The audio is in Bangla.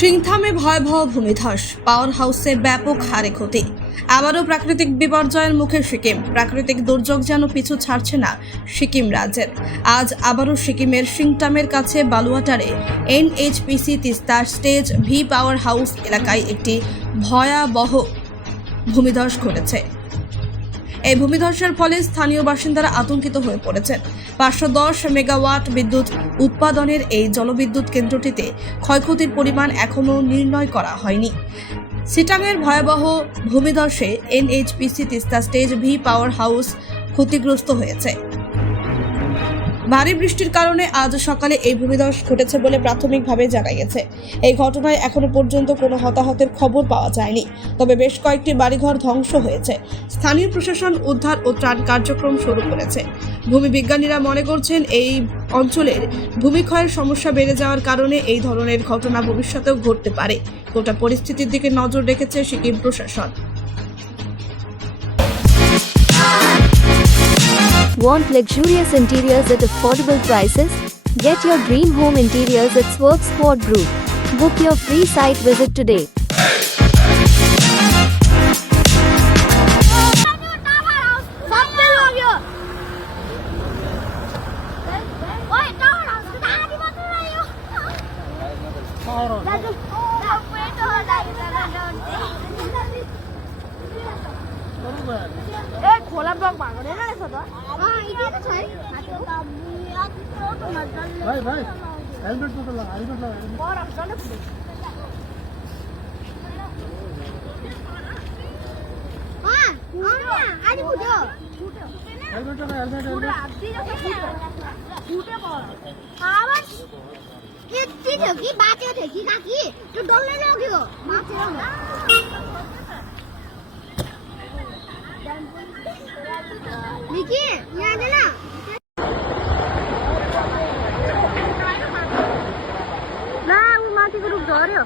সিংথামে ভয়াবহ ভূমিধস, পাওয়ার হাউসে ব্যাপক হারে ক্ষতি। আবারও প্রাকৃতিক বিপর্যয়ের মুখে সিকিম। প্রাকৃতিক দুর্যোগ যেন পিছু ছাড়ছে না সিকিম রাজ্যের। আজ আবারও সিকিমের সিংথামের কাছে বালুয়াটারে NHPC Teesta stage V power house এলাকায় একটি ভয়াবহ ভূমিধস ঘটেছে। এই ভূমিধসের ফলে স্থানীয় বাসিন্দারা আতঙ্কিত হয়ে পড়েছেন। 510 মেগাওয়াট বিদ্যুৎ উৎপাদনের এই জলবিদ্যুৎ কেন্দ্রটিতে ক্ষয়ক্ষতির পরিমাণ এখনও নির্ণয় করা হয়নি। সিটাংয়ের ভয়াবহ ভূমিধসে NHPC Teesta stage V power house ক্ষতিগ্রস্ত হয়েছে। ভারী বৃষ্টির কারণে আজ সকালে এই ভূমিধস ঘটেছে বলে প্রাথমিকভাবে জানা গেছে। এই ঘটনায় এখনো পর্যন্ত কোনো হতাহতের খবর পাওয়া যায়নি, তবে বেশ কয়েকটি বাড়িঘর ধ্বংস হয়েছে। স্থানীয় প্রশাসন উদ্ধার ও ত্রাণ কার্যক্রম শুরু করেছে। ভূমিবিজ্ঞানীরা মনে করছেন এই অঞ্চলের ভূমিক্ষয়ের সমস্যা বেড়ে যাওয়ার কারণে এই ধরনের ঘটনা ভবিষ্যতেও ঘটতে পারে। গোটা পরিস্থিতির দিকে নজর রেখেছে সিকিম প্রশাসন। Want luxurious interiors at affordable prices? Get your dream home interiors at Swerve Sport Group. Book your free site visit today. खोला ब्लॉक मागो रे ना ऐसा तो हां इथे तो छै भाई भाई हेलमेट तो लगा हेलमेट लगा और ऑप्शन है हां आज बुझो हेलमेट लगा हेलमेट पूरा आधी जैसे छूटे पड़ आवाज कितनी ठगी बातें ठगी काकी तो डोले लोगे हो बातें ना देखिए यहाँ देना ना वो माटी को रुक जा रहे हो